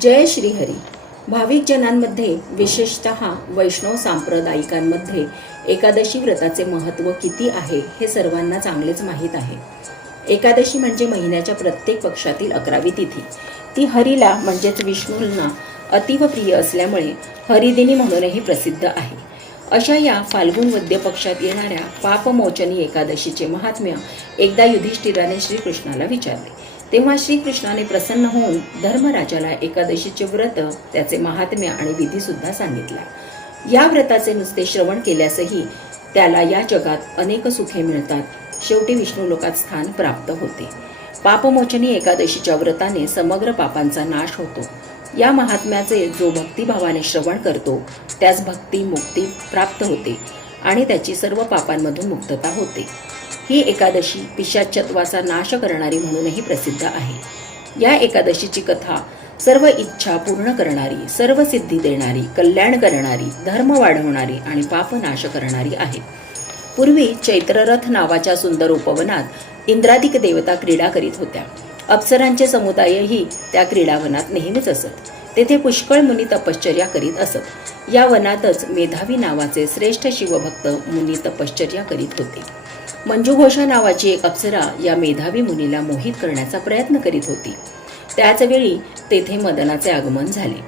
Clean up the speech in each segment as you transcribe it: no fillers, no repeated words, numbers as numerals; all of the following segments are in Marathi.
जय श्रीहरी. भाविक जनांमध्ये विशेषतः वैष्णव सांप्रदायिकांमध्ये एकादशी व्रताचे महत्त्व किती आहे हे सर्वांना चांगलेच माहीत आहे. एकादशी म्हणजे महिन्याच्या प्रत्येक पक्षातील 11वी तिथी. ती हरीला म्हणजेच विष्णूंना अतीव प्रिय असल्यामुळे हरिदिनी म्हणूनही प्रसिद्ध आहे. अशा या फाल्गुन वद्य पक्षात येणाऱ्या पापमोचनी एकादशीचे महात्म्य एकदा युधिष्ठिराने श्रीकृष्णाला विचारले. तेव्हा श्रीकृष्णाने प्रसन्न होऊन धर्मराजाला एकादशीचे व्रत, त्याचे महात्म्य आणि विधी सुद्धा सांगितला. या व्रताचे नुसते श्रवण केल्यासही त्याला या जगात अनेक सुखे मिळतात. शेवटी विष्णू लोकात स्थान प्राप्त होते. पापमोचनी एकादशीच्या व्रताने समग्र पापांचा नाश होतो. या महात्म्याचे जो भक्तिभावाने श्रवण करतो त्यास भक्ती मुक्ती प्राप्त होते आणि त्याची सर्व पापांमधून मुक्तता होते. ही एकादशी पिशाचत्वाचा नाश करणारी म्हणूनही प्रसिद्ध आहे. या एकादशीची कथा सर्व इच्छा पूर्ण करणारी, सर्व सिद्धी देणारी, कल्याण करणारी, धर्म वाढवणारी आणि पापनाश करणारी आहे. पूर्वी चैत्ररथ नावाच्या सुंदर उपवनात इंद्रादिक देवता क्रीडा करीत होत्या. अप्सरांचे समुदायही त्या क्रीडावनात नेहमीच असत. तेथे पुष्कळ मुनी तपश्चर्या करीत असत. या वनातच मेधावी नावाचे श्रेष्ठ शिवभक्त मुनी तपश्चर्या करीत होते. मंजुघोषा नावाची एक अप्सरा या मेधावी मुनीला मोहित करण्याचा प्रयत्न करीत होती. त्याच वेळी तेथे मदनाचे आगमन झाले.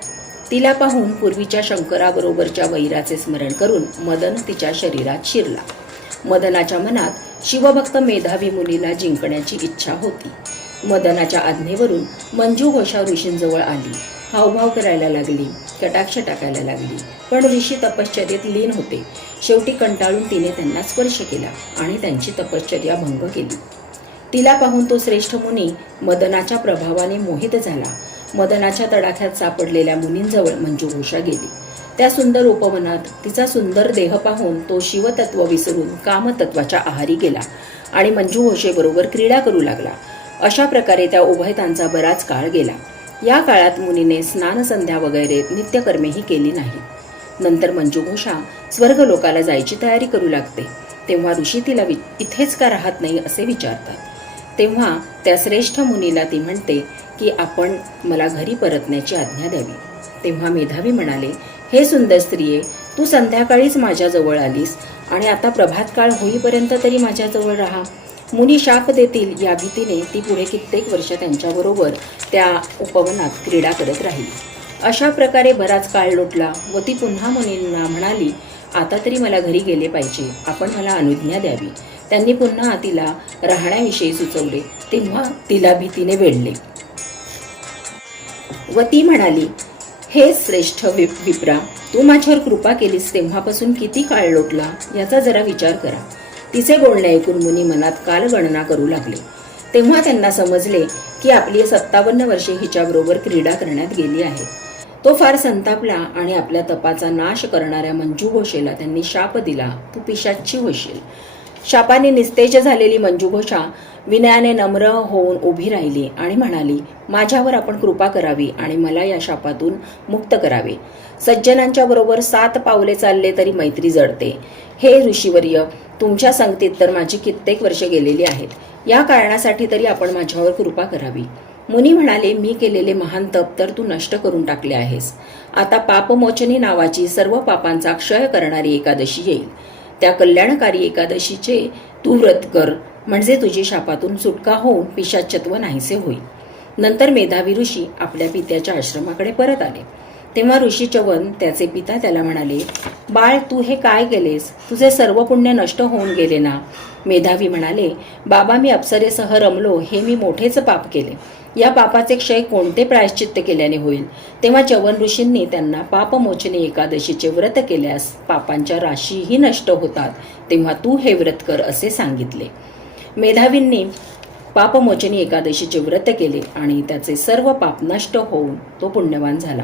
तिला पाहून पूर्वीच्या शंकराबरोबरच्या वैराचे स्मरण करून मदन तिच्या शरीरात शिरला. मदनाच्या मनात शिवभक्त मेधावी मुनीला जिंकण्याची इच्छा होती. मदनाच्या आज्ञेवरून मंजुघोषा ऋषींजवळ आली. हावभाव करायला लागली, कटाक्ष टाकायला लागली. पण ऋषी तपश्चर्येत लीन होते. शेवटी कंटाळून तिने त्यांना स्पर्श केला आणि त्यांची तपश्चर्या भंग केली. तिला पाहून तो श्रेष्ठ मुनी मदनाच्या प्रभावाने मोहित झाला. मदनाच्या तडाख्यात सापडलेल्या मुनींजवळ मंजुघोषा गेली. त्या सुंदर उपवनात तिचा सुंदर देह पाहून तो शिवतत्व विसरून कामतत्वाच्या आहारी गेला आणि मंजुघोषेबरोबर क्रीडा करू लागला. अशा प्रकारे त्या उभयतांचा बराच काळ गेला. या काळात मुनीने स्नान संध्या वगैरे नित्यकर्मेही केली नाही. नंतर मंजुघोषा स्वर्गलोकाला जायची तयारी करू लागते. तेव्हा ऋषी तिला इथेच का राहत नाही असे विचारतात. तेव्हा त्या श्रेष्ठ मुनीला ती म्हणते की आपण मला घरी परतण्याची आज्ञा द्यावी. तेव्हा मेधावी म्हणाले, हे सुंदर स्त्रिये, तू संध्याकाळीच माझ्याजवळ आलीस आणि आता प्रभातकाळ होईपर्यंत तरी माझ्याजवळ राहा. मुनी शाप देतील या भीतीने ती पुढे कित्येक वर्ष त्यांच्याबरोबर त्या उपवनात क्रीडा करत राहिली. अशा प्रकारे बराच काळ लोटला व ती पुन्हा मुनींना म्हणाली, आता तरी मला घरी गेले पाहिजे, आपण मला अनुज्ञा द्यावी. त्यांनी पुन्हा तिला राहण्याविषयी सुचवले. तेव्हा तिला भीतीने वेढले व ती म्हणाली, हे श्रेष्ठ विप्रा, तू माझ्यावर कृपा केलीस तेव्हापासून किती काळ लोटला याचा जरा विचार करा. तिचे बोलणे ऐकून मुनी मनात कालगणना करू लागले. तेव्हा त्यांना समजले की आपली 57 वर्षे हिच्याबरोबर क्रीडा करण्यात गेली आहेत. तो फार संतापला आणि आपल्या तपाचा नाश करणाऱ्या मंजुघोषेला त्यांनी शाप दिला, तू पिशाच्ची होशील. शापाने निस्तेज झालेली मंजुघोषा विनयाने नम्र होऊन उभी राहिली आणि म्हणाली, माझ्यावर आपण कृपा करावी आणि मला या शापातून मुक्त करावे. सज्जनांच्या बरोबर 7 पावले चालले तरी मैत्री जडते. हे ऋषीवर्य, तुमच्या संगतीत तर माझी कित्येक वर्ष गेलेली आहेत. या कारणासाठी तरी आपण माझ्यावर कृपा करावी. मुनी म्हणाले, मी केलेले महान तप तर तू नष्ट करून टाकले आहेस. आता पापमोचनी नावाची सर्व पापांचा क्षय करणारी एकादशी येईल. त्या कल्याणकारी एकादशीचे तू व्रत कर, म्हणजे तुझी शापातून सुटका होऊन पिशाचत्व नाहीसे होईल. नंतर मेधावी ऋषी आपल्या पित्याच्या आश्रमाकडे परत आले. तेव्हा ऋषी च्यवन त्याचे पिता त्याला म्हणाले, बाळ, तू हे काय केलेस? तुझे सर्व पुण्य नष्ट होऊन गेले ना? मेधावी म्हणाले, बाबा, मी अप्सरेसह रमलो हे मी मोठेच पाप केले. या पापाचे क्षय कोणते प्रायश्चित्त केल्याने होईल? तेव्हा च्यवन ऋषींनी त्यांना पापमोचनी एकादशीचे व्रत केल्यास पापांच्या राशीही नष्ट होतात, तेव्हा तू हे व्रत कर असे सांगितले. मेधावींनी पापमोचनी एकादशीचे व्रत केले आणि त्याचे सर्व पाप नष्ट होऊन तो पुण्यवान झाला.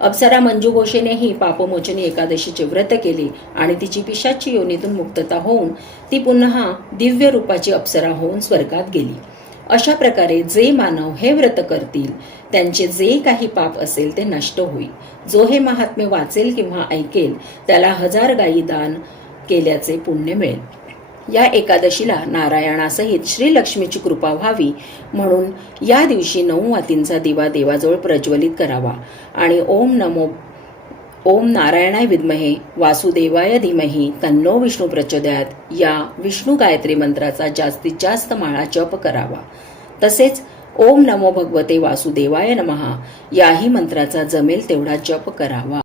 अप्सरा मंजुघोषेनेही पापमोचनी एकादशीचे व्रत केले आणि तिची पिशाची योनीतून मुक्तता होऊन ती पुन्हा दिव्य रूपाची अप्सरा होऊन स्वर्गात गेली. अशा प्रकारे जे मानव हे व्रत करतील त्यांचे जे काही पाप असेल ते नष्ट होईल. जो हे महात्म्य वाचेल किंवा ऐकेल त्याला 1000 गायी दान केल्याचे पुण्य मिळेल. या एकादशीला नारायणासहित श्रीलक्ष्मीची कृपा व्हावी म्हणून या दिवशी 9 वातींचा दिवा देवाजवळ प्रज्वलित करावा आणि ओम नारायणाय विद्महे वासुदेवाय धीमहि तन्नो विष्णू प्रचोदयात या विष्णू गायत्री मंत्राचा जास्तीत जास्त माळा जप करावा। तसेच ओम नमो भगवते वासुदेवाय नमः याही मंत्राचा जमेल तेवढा जप करावा।